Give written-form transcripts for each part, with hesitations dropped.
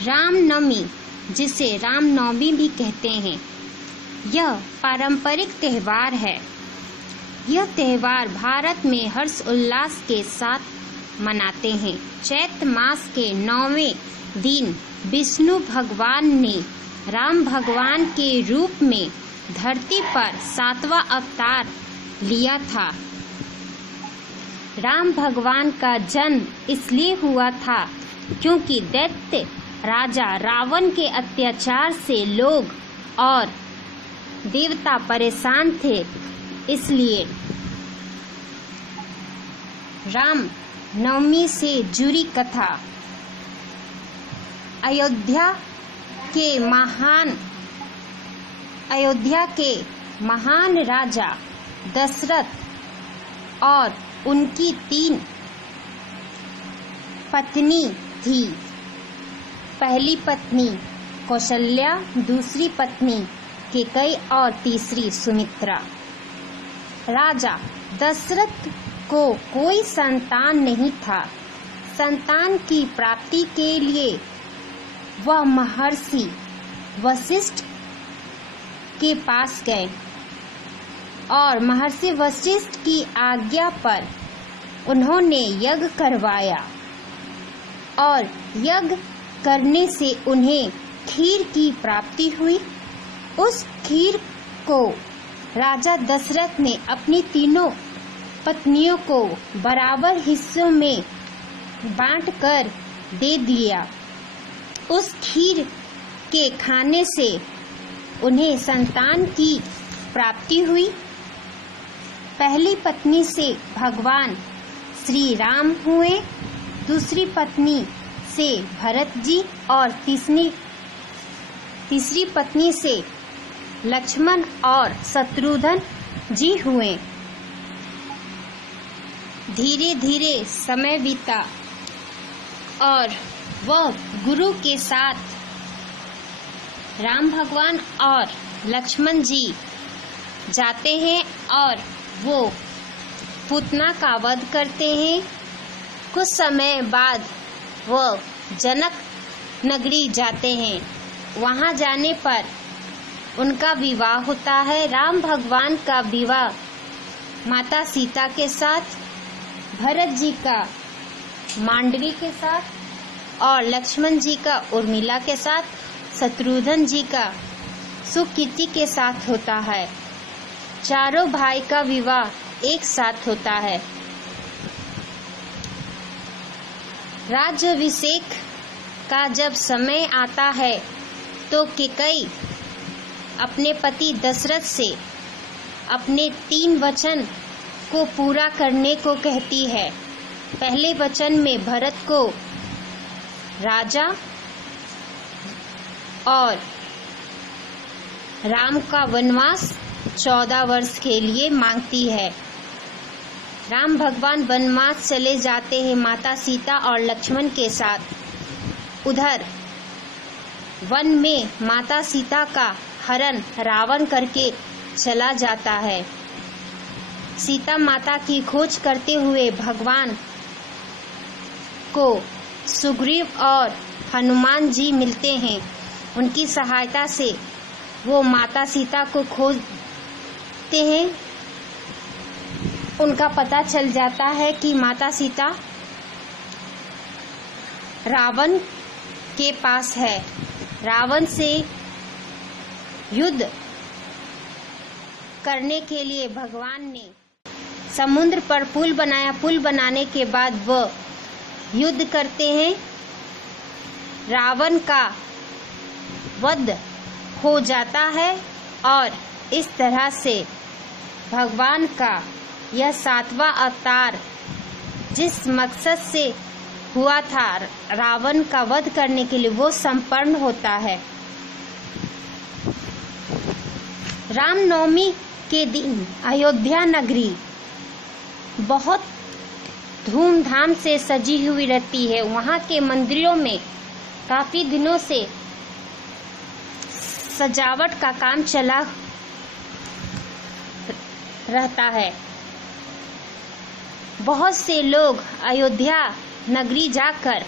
रामनवमी, जिसे रामनवमी भी कहते हैं, यह पारंपरिक त्योहार है। यह त्योहार भारत में हर्ष उल्लास के साथ मनाते हैं। चैत्र मास के 9वें दिन विष्णु भगवान ने राम भगवान के रूप में धरती पर 7वां अवतार लिया था। राम भगवान का जन्म इसलिए हुआ था क्योंकि दैत्य राजा रावण के अत्याचार से लोग और देवता परेशान थे। इसलिए राम नवमी से जुड़ी कथा अयोध्या के महान राजा दशरथ और उनकी 3 पत्नी थी। पहली पत्नी कौशल्या, दूसरी पत्नी कैकेयी और तीसरी सुमित्रा। राजा दशरथ को कोई संतान नहीं था। संतान की प्राप्ति के लिए वह महर्षि वशिष्ठ के पास गए और महर्षि वशिष्ठ की आज्ञा पर उन्होंने यज्ञ करवाया और यज्ञ करने से उन्हें खीर की प्राप्ति हुई। उस खीर को राजा दशरथ ने अपनी 3 पत्नियों को बराबर हिस्सों में बांटकर दे दिया। उस खीर के खाने से उन्हें संतान की प्राप्ति हुई। पहली पत्नी से भगवान श्री राम हुए, दूसरी पत्नी से भरत जी और तीसरी पत्नी से लक्ष्मण और शत्रुघ्न जी हुए। धीरे धीरे समय बीता और वह गुरु के साथ राम भगवान और लक्ष्मण जी जाते हैं और वो पूतना का वध करते हैं। कुछ समय बाद वह जनक नगरी जाते हैं। वहां जाने पर उनका विवाह होता है। राम भगवान का विवाह माता सीता के साथ, भरत जी का मांडवी के साथ और लक्ष्मण जी का उर्मिला के साथ, शत्रुघ्न जी का सुकीर्ति के साथ होता है। चारों भाई का विवाह एक साथ होता है। राज्याभिषेक का जब समय आता है तो कैकेयी अपने पति दशरथ से अपने 3 वचन को पूरा करने को कहती है। पहले वचन में भरत को राजा और राम का वनवास 14 वर्ष के लिए मांगती है। राम भगवान वनवास चले जाते हैं माता सीता और लक्ष्मण के साथ। उधर वन में माता सीता का हरण रावण करके चला जाता है। सीता माता की खोज करते हुए भगवान को सुग्रीव और हनुमान जी मिलते हैं। उनकी सहायता से वो माता सीता को खोजते हैं। उनका पता चल जाता है कि माता सीता रावण के पास है। रावण से युद्ध करने के लिए भगवान ने समुद्र पर पुल बनाया। पुल बनाने के बाद वह युद्ध करते हैं। रावण का वध हो जाता है और इस तरह से भगवान का यह 7वां अवतार जिस मकसद से हुआ था रावण का वध करने के लिए, वो संपन्न होता है। रामनवमी के दिन अयोध्या नगरी बहुत धूमधाम से सजी हुई रहती है। वहाँ के मंदिरों में काफी दिनों से सजावट का काम चला रहता है। बहुत से लोग अयोध्या नगरी जाकर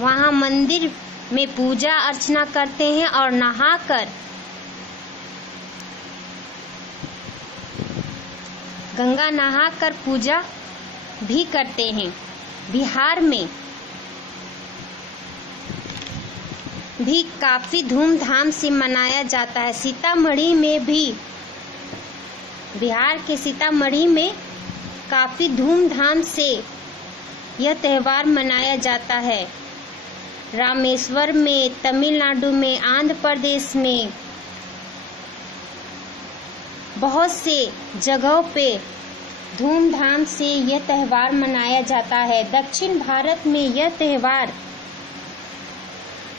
वहाँ मंदिर में पूजा अर्चना करते हैं और नहाकर गंगा नहाकर पूजा भी करते हैं। बिहार में भी काफी धूमधाम से मनाया जाता है। सीतामढ़ी में भी, बिहार के सीतामढ़ी में काफी धूमधाम से यह त्योहार मनाया जाता है। रामेश्वर में, तमिलनाडु में, आंध्र प्रदेश में बहुत से जगहों पे धूमधाम से यह त्योहार मनाया जाता है। दक्षिण भारत में यह त्योहार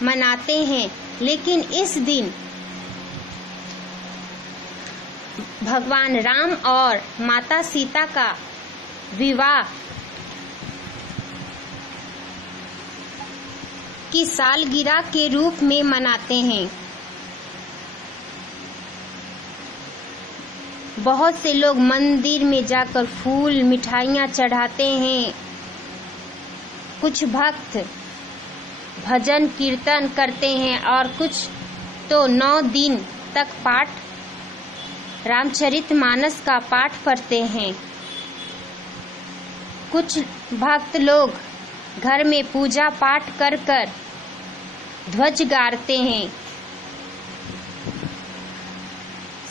मनाते हैं, लेकिन इस दिन भगवान राम और माता सीता का विवाह की सालगिरह के रूप में मनाते हैं। बहुत से लोग मंदिर में जाकर फूल मिठाइयाँ चढ़ाते हैं। कुछ भक्त भजन कीर्तन करते हैं और कुछ तो 9 दिन तक पाठ, रामचरितमानस का पाठ पढ़ते हैं। कुछ भक्त लोग घर में पूजा पाठ कर ध्वज गाड़ते हैं।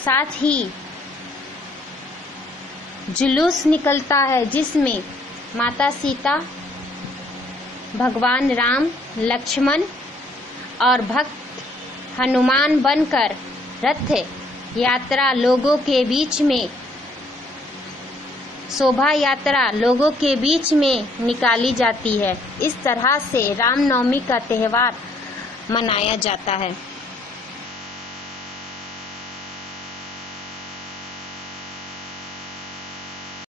साथ ही जुलूस निकलता है जिसमें माता सीता, भगवान राम, लक्ष्मण और भक्त हनुमान बनकर रथ यात्रा लोगों के बीच में, शोभा यात्रा लोगों के बीच में निकाली जाती है। इस तरह से रामनवमी का त्योहार मनाया जाता है।